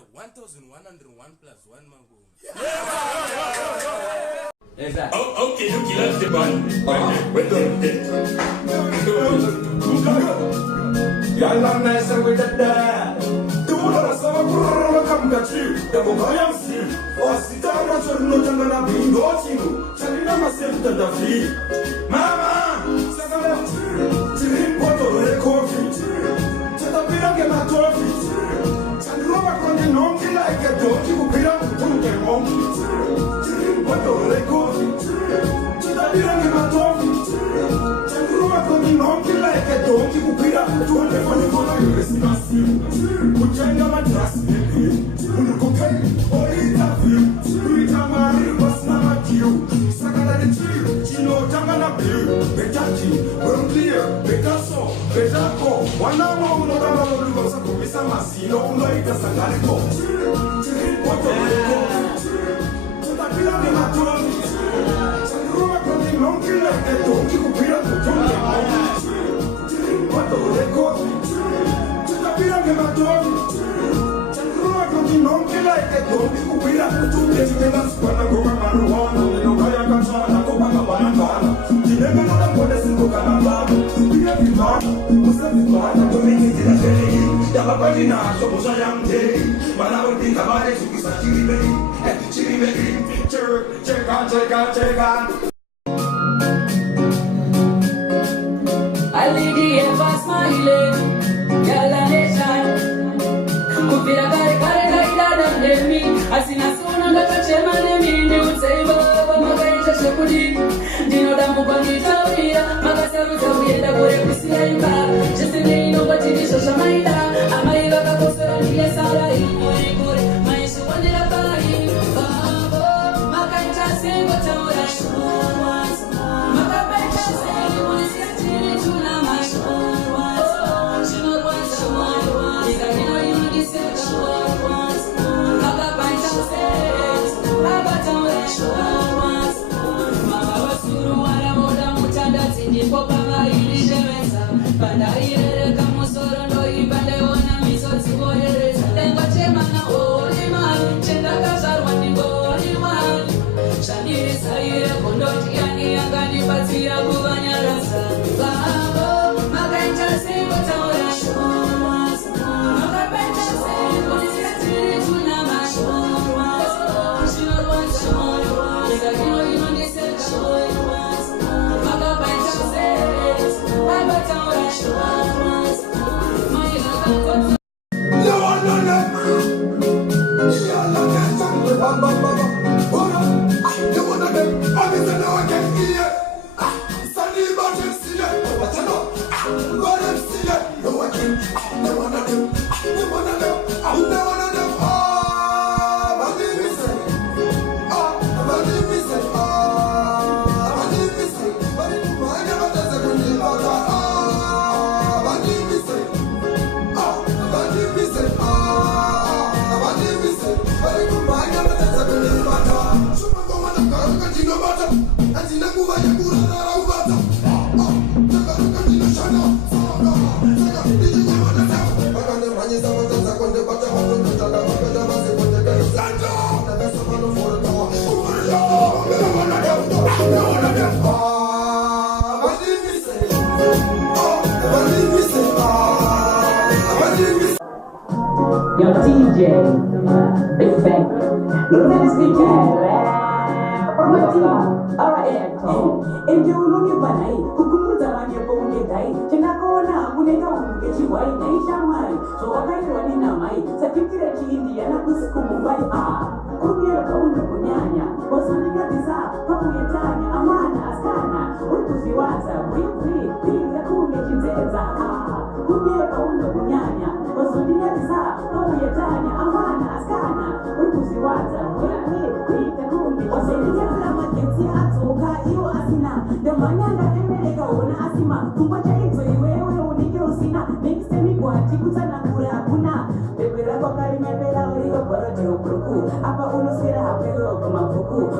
1,101 plus 1 mango. Exactly. Oh, okay, look, let's the band. Y'all nice with the dad. Do not come to you. The Bokayam seal. Or sit down at your Notana being watching. Charina myself to the fee. Mama, Tirin Porto, coffee. Chatapira get my trophy. And Roma con the non like a dog who belong to the monkey. Tirin Porto, coffee. Chatapira get my trophy. And Roma con the non like a dog who belong to the Uchanga matras, unukokai, orita view, urita mari was nama kiu, sakala de tree, chino tangana blue, betaki, clear, betaso, betako, wanama unodama lugosa kumisa masino, unoita sangaliko, wato leko, tutapila de matoni, sangruma koni nonki like a donkey kupira kutunga mauni, wato leko, Pira che ma torni, c'è una che non ti like che torni, pira tu che ti la squadra come marijuana, e non vai a cacciare la copa la banana, ti legano da quelle singo canalado, pira di mano, questa di mano, come ti la svegli, da la pagina, sono sayante, ma la vuoi cavare su questa ci rivedi, cerca. Aligi e fa smile. Kupira kare kare kaida ndemi asina sona ndachema ndemi ndi utsemba pamakaita shekudi ndino damubangita wira makasaru tawenda kure kusiyaimba chisine inobatirisha shamaida amaila kakosora ndiye sala imuri kure maisha wandira pai babo makaita sengo taura shoma makaita sengo munisiyatiri tuna mashoma Yo, TJ, Big Bang, let's be alright, and you know you banai, Kukutamani Bonde Dai, Chenakona, Muneka, Chihuahua, Naishamai, so I got one in a mic, Sakiki, Indiana, Kusukumbai, Kunya, Kunyanya, was only a desire, Papuyatanya, Amana, Asana, Ukusiwaza, we, the Kunya Chinzeza, Kunya, Kunyanya, was only a desire, Papuyatanya, Amana, Asana, Ukusiwaza, we, the Kunya, was only a the manyanga emereka ona asima kumbacha hizo iwewe unike usina nikisemi kwa tikutana kura hakuna bebera kwa karimepela ulio borote ukuruku hapa unusira hapelo kumafuku